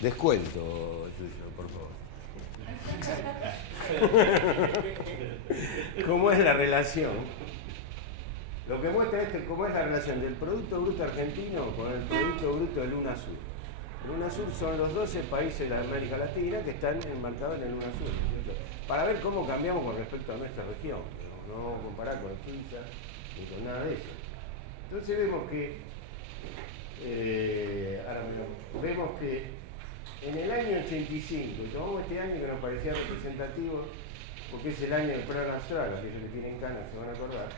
Descuento, Yuyo, por favor. ¿Cómo es la relación? Lo que muestra esto es cómo es la relación del Producto Bruto Argentino con el Producto Bruto del UNASUR. El UNASUR son los 12 países de América Latina que están enmarcados en el UNASUR, ¿cierto? Para ver cómo cambiamos con respecto a nuestra región, no comparar con Suiza ni con nada de eso. Entonces vemos que en el año 85, y tomamos este año que nos parecía representativo, porque es el año del plan astral, aquellos que tienen canas se van a acordar,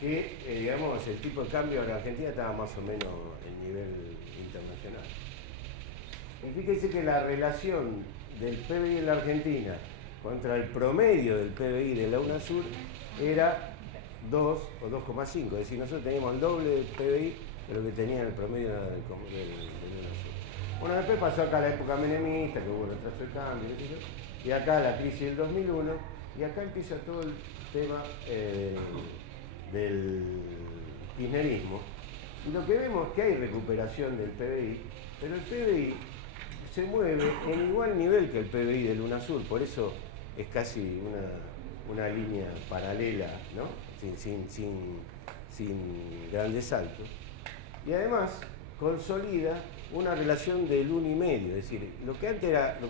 que digamos, el tipo de cambio de la Argentina estaba más o menos en nivel internacional. Y fíjense que la relación del PBI de la Argentina contra el promedio del PBI de la UNASUR era 2 o 2,5, es decir, nosotros teníamos el doble del PBI de lo que tenía el promedio del UNASUR. Bueno, después pasó acá la época menemista, que hubo retraso de cambio, y acá la crisis del 2001, y acá empieza todo el tema del kirchnerismo. Y lo que vemos es que hay recuperación del PBI, pero el PBI se mueve en igual nivel que el PBI del UNASUR, por eso es casi una línea paralela, ¿no? Sin grandes saltos. Y además consolida una relación del 1,5, es decir, lo que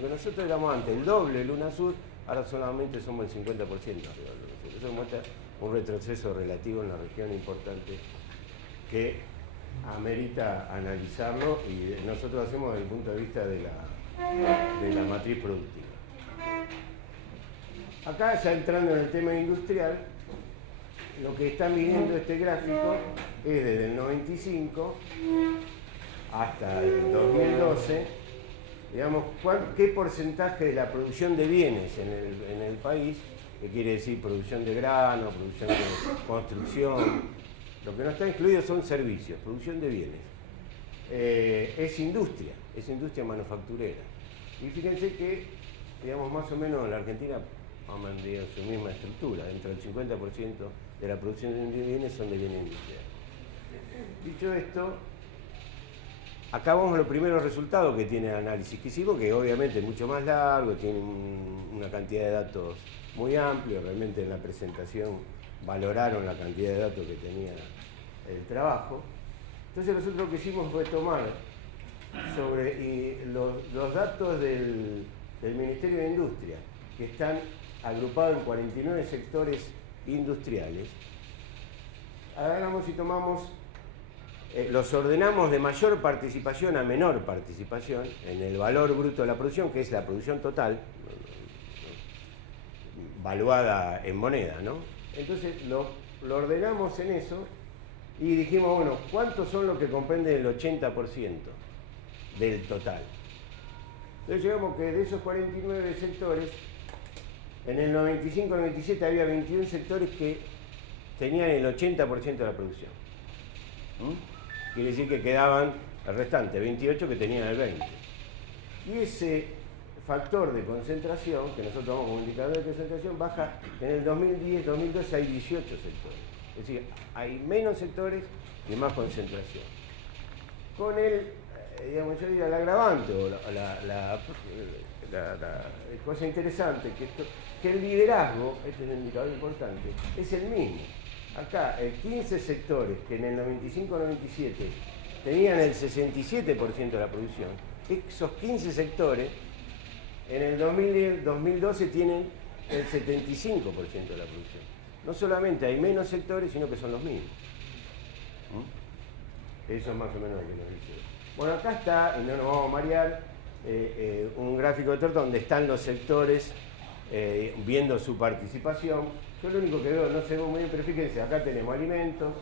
nosotros éramos antes, el doble del UNASUR, ahora solamente somos el 50% arriba del UNASUR. Eso muestra un retroceso relativo en la región importante que amerita analizarlo y nosotros hacemos desde el punto de vista de la matriz productiva. Acá, ya entrando en el tema industrial, lo que están midiendo este gráfico es desde el 95 hasta el 2012, digamos, qué porcentaje de la producción de bienes en el país, que quiere decir producción de grano, producción de construcción, lo que no está incluido son servicios, producción de bienes. Es industria manufacturera. Y fíjense que, digamos, más o menos la Argentina ha mantenido su misma estructura, dentro del 50% de la producción de bienes son de bienes industriales. Dicho esto, acá vamos los primeros resultados que tiene el análisis que hicimos, que obviamente es mucho más largo, tiene una cantidad de datos muy amplia, realmente en la presentación valoraron la cantidad de datos que tenía el trabajo. Entonces nosotros lo que hicimos fue tomar los datos del Ministerio de Industria, que están agrupados en 49 sectores industriales, agarramos y tomamos, los ordenamos de mayor participación a menor participación en el valor bruto de la producción, que es la producción total, valuada en moneda, ¿no? Entonces lo ordenamos en eso y dijimos, bueno, ¿cuántos son los que comprenden el 80% del total? Entonces llegamos que de esos 49 sectores, en el 95-97 había 21 sectores que tenían el 80% de la producción. Quiere decir que quedaban el restante, 28 que tenían el 20%. Y ese factor de concentración, que nosotros tomamos como indicador de concentración, baja en el 2010-2012 hay 18 sectores. Es decir, hay menos sectores y más concentración. Con el, digamos, yo diría, el agravante o la cosa interesante, que el liderazgo, este es un indicador importante, es el mismo. Acá, 15 sectores que en el 95-97 tenían el 67% de la producción, esos 15 sectores en el 2010-2012 tienen el 75% de la producción. No solamente hay menos sectores, sino que son los mismos. Eso es más o menos lo que nos dice. Bueno, acá está, y no nos vamos a marear, un gráfico de torta donde están los sectores viendo su participación. Yo lo único que veo, no sé muy bien, pero fíjense, acá tenemos alimentos,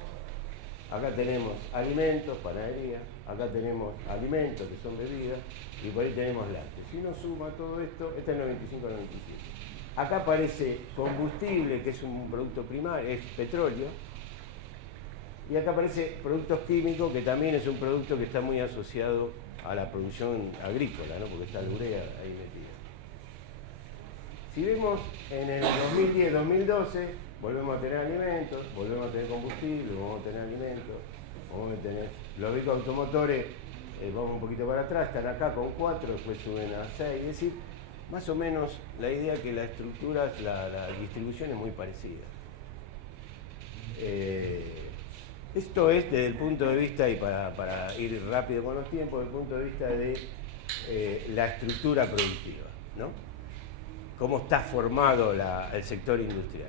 panadería, acá tenemos alimentos que son bebidas, y por ahí tenemos lácteos. Si uno suma todo esto, este es el 95-97. Acá aparece combustible, que es un producto primario, es petróleo, y acá aparece productos químicos, que también es un producto que está muy asociado a la producción agrícola, ¿no? Porque está la urea ahí metida. Si vemos en el 2010-2012, volvemos a tener alimentos, volvemos a tener combustible, volvemos a tener alimentos, volvemos a tener los vehículos automotores, vamos un poquito para atrás, están acá con 4, después suben a 6, es decir, más o menos la idea que la estructura, la distribución es muy parecida. Esto es desde el punto de vista, y para ir rápido con los tiempos, desde el punto de vista de la estructura productiva, ¿no? Cómo está formado el sector industrial.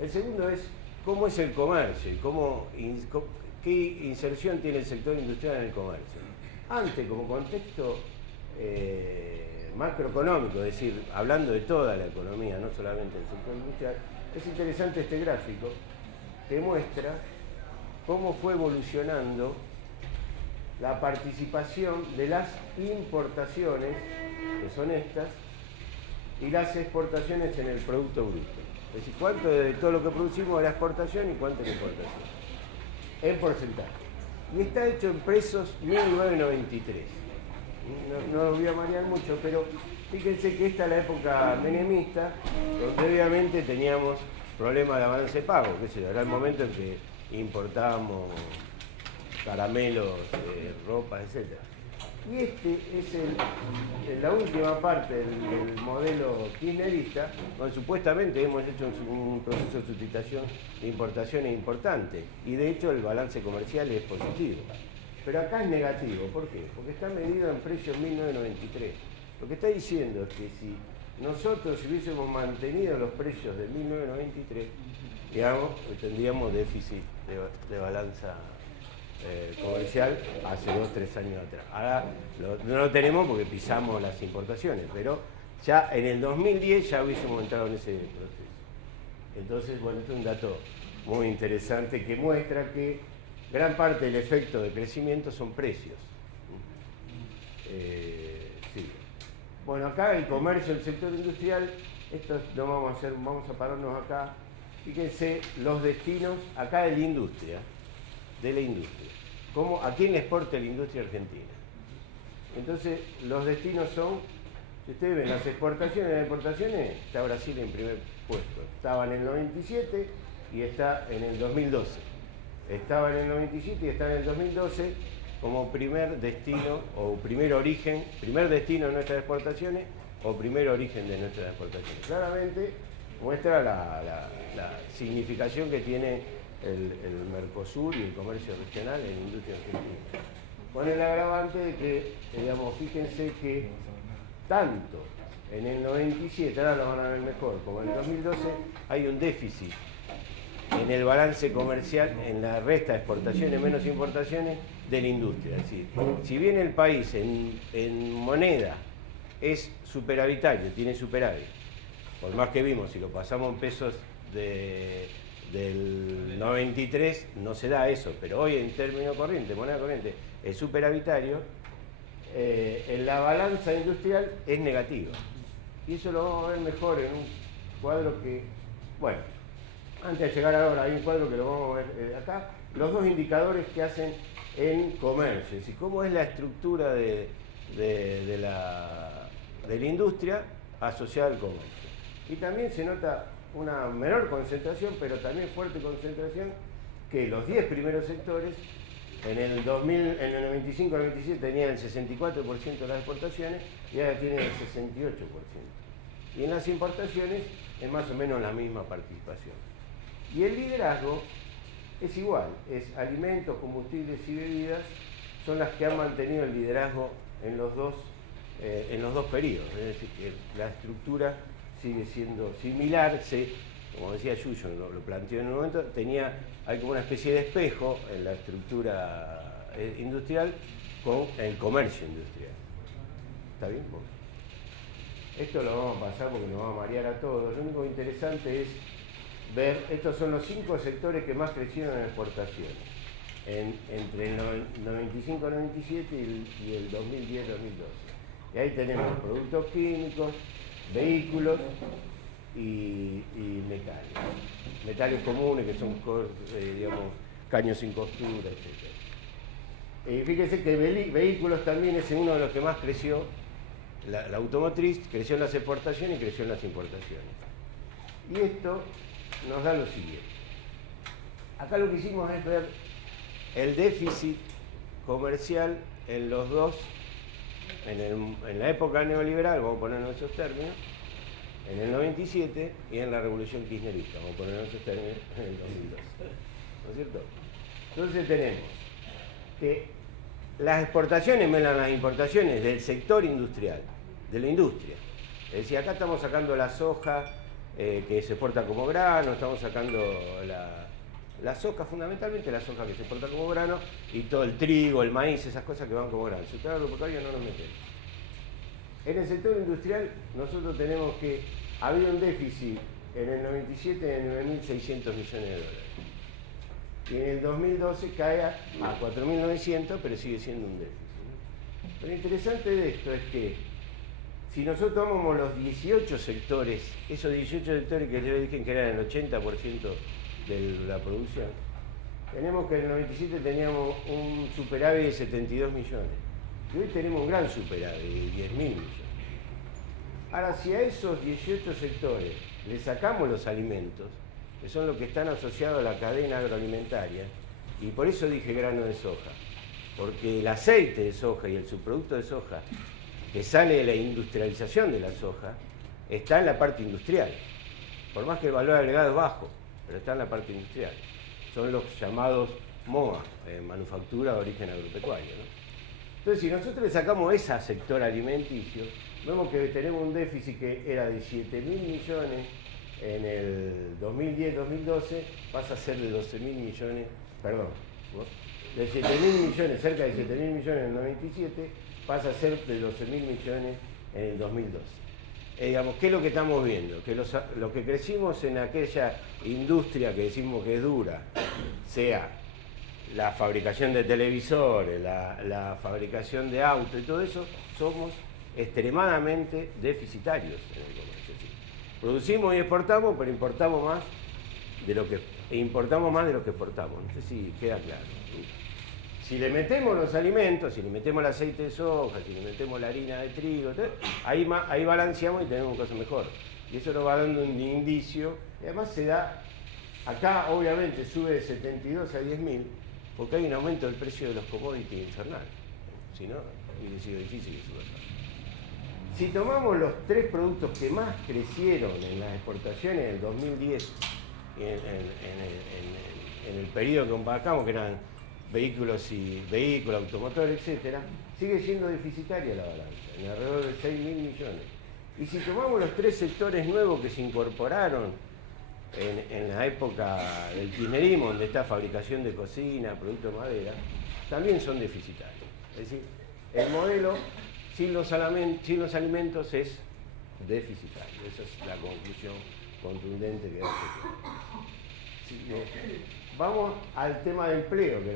El segundo es cómo es el comercio y qué inserción tiene el sector industrial en el comercio. Antes, como contexto macroeconómico, es decir, hablando de toda la economía, no solamente del sector industrial, es interesante este gráfico que muestra cómo fue evolucionando la participación de las importaciones, que son estas, y las exportaciones en el Producto Bruto. Es decir, cuánto de todo lo que producimos es la exportación y cuánto es la importación. En porcentaje. Y está hecho en pesos 1993. No lo voy a marear mucho, pero fíjense que esta es la época menemista, donde obviamente teníamos problemas de avance de pago, qué sé yo, era el momento en que importábamos caramelos, ropa, etc. Y este es la última parte del modelo kirchnerista, donde supuestamente hemos hecho un proceso de sustitución de importaciones importante, y de hecho el balance comercial es positivo. Pero acá es negativo, ¿por qué? Porque está medido en precio 1993. Lo que está diciendo es que si nosotros hubiésemos mantenido los precios de 1993, digamos, tendríamos déficit de balanza comercial hace 2 o 3 años atrás. Ahora no lo tenemos porque pisamos las importaciones, pero ya en el 2010 ya hubiésemos entrado en ese proceso. Entonces, bueno, esto es un dato muy interesante que muestra que gran parte del efecto de crecimiento son precios. Sí. Bueno, acá el comercio, el sector industrial, esto no vamos a pararnos acá. Fíjense los destinos acá de la industria. ¿A quién le exporta la industria argentina? Entonces, los destinos son, si ustedes ven las exportaciones y las importaciones, está Brasil en primer puesto. Estaba en el 97 y está en el 2012. Estaba en el 97 y está en el 2012 como primer destino o primer destino de nuestras exportaciones o primer origen de nuestras exportaciones. Claramente muestra la significación que tiene el Mercosur y el comercio regional en la industria argentina. Con el agravante de que, digamos, fíjense que tanto en el 97, ahora lo van a ver mejor, como en el 2012, hay un déficit en el balance comercial, en la resta de exportaciones menos importaciones de la industria. Es decir, si bien el país en moneda es superavitario, tiene superávit, por más que vimos, si lo pasamos en pesos del 93, no se da eso, pero hoy en términos corrientes, moneda corriente, es superavitario, en la balanza industrial es negativa. Y eso lo vamos a ver mejor en un cuadro que, bueno, antes de llegar ahora hay un cuadro que lo vamos a ver acá, los dos indicadores que hacen en comercio, es decir, cómo es la estructura de la industria asociada al comercio. Y también se nota una menor concentración, pero también fuerte concentración, que los 10 primeros sectores en el 95-97 tenían el 64% de las exportaciones y ahora tienen el 68%. Y en las importaciones es más o menos la misma participación. Y el liderazgo es igual, es alimentos, combustibles y bebidas, son las que han mantenido el liderazgo en los dos periodos. Es decir, que la estructura sigue siendo similar, como decía Yuyo, lo planteó en un momento, hay como una especie de espejo en la estructura industrial con el comercio industrial. ¿Está bien? Bueno, esto lo vamos a pasar porque nos va a marear a todos. Lo único interesante es ver, estos son los 5 sectores que más crecieron en exportaciones, entre el 95-97 y el 2010-2012. Y ahí tenemos productos químicos, vehículos y metales. Metales comunes que son, digamos, caños sin costura, etc. Fíjense que vehículos también es uno de los que más creció. La automotriz creció en las exportaciones y creció en las importaciones. Y esto nos da lo siguiente. Acá lo que hicimos es ver el déficit comercial en los dos, en la época neoliberal, vamos a ponernos esos términos, en el 97 y en la revolución kirchnerista, vamos a ponernos esos términos en el 2002. ¿No es cierto? Entonces tenemos que las exportaciones menos las importaciones del sector industrial, de la industria. Es decir, acá estamos sacando la soja que se exporta como grano, estamos sacando la soja, fundamentalmente la soja que se exporta como grano, y todo el trigo, el maíz, esas cosas que van como grano. Si usted agropecuario no nos metemos. En el sector industrial nosotros tenemos que había un déficit en el 97 de 9.600 millones de dólares. Y en el 2012 cae a 4.900, pero sigue siendo un déficit, ¿no? Lo interesante de esto es que si nosotros tomamos los 18 sectores, esos 18 sectores que yo dije que eran el 80% de la producción, tenemos que en el 97 teníamos un superávit de 72 millones. Y hoy tenemos un gran superávit de 10.000 millones. Ahora, si a esos 18 sectores le sacamos los alimentos, que son los que están asociados a la cadena agroalimentaria, y por eso dije grano de soja, porque el aceite de soja y el subproducto de soja, que sale de la industrialización de la soja, está en la parte industrial. Por más que el valor agregado es bajo, pero está en la parte industrial. Son los llamados MOA, manufactura de origen agropecuario, ¿no? Entonces, si nosotros le sacamos ese sector alimenticio, vemos que tenemos un déficit que era de 7.000 millones en el 2010-2012, pasa a ser de 12.000 millones, perdón, ¿no? De 7.000 millones, cerca de 7.000 millones en el 97, pasa a ser de 12.000 millones en el 2012. Digamos, ¿qué es lo que estamos viendo? Que lo que crecimos en aquella industria que decimos que es dura, sea la fabricación de televisores, la fabricación de autos y todo eso, somos extremadamente deficitarios en el comercio. ¿Sí? Producimos y exportamos, pero importamos más de lo que exportamos. No sé si queda claro. ¿Sí? Si le metemos los alimentos, si le metemos el aceite de soja, si le metemos la harina de trigo, ahí balanceamos y tenemos un caso mejor. Y eso nos va dando un indicio. Y además se da, acá obviamente sube de 72 a 10.000, porque hay un aumento del precio de los commodities infernal. Si no, hubiera sido difícil que suba. Si tomamos los tres productos que más crecieron en las exportaciones del 2010, en el periodo que comparamos, que eran vehículos, automotor, etc., sigue siendo deficitaria la balanza, en alrededor de 6.000 millones. Y si tomamos los tres sectores nuevos que se incorporaron en la época del kirchnerismo, donde está fabricación de cocina, productos de madera, también son deficitarios. Es decir, el modelo sin los alimentos es deficitario. Esa es la conclusión contundente que hace. Vamos al tema de empleo, que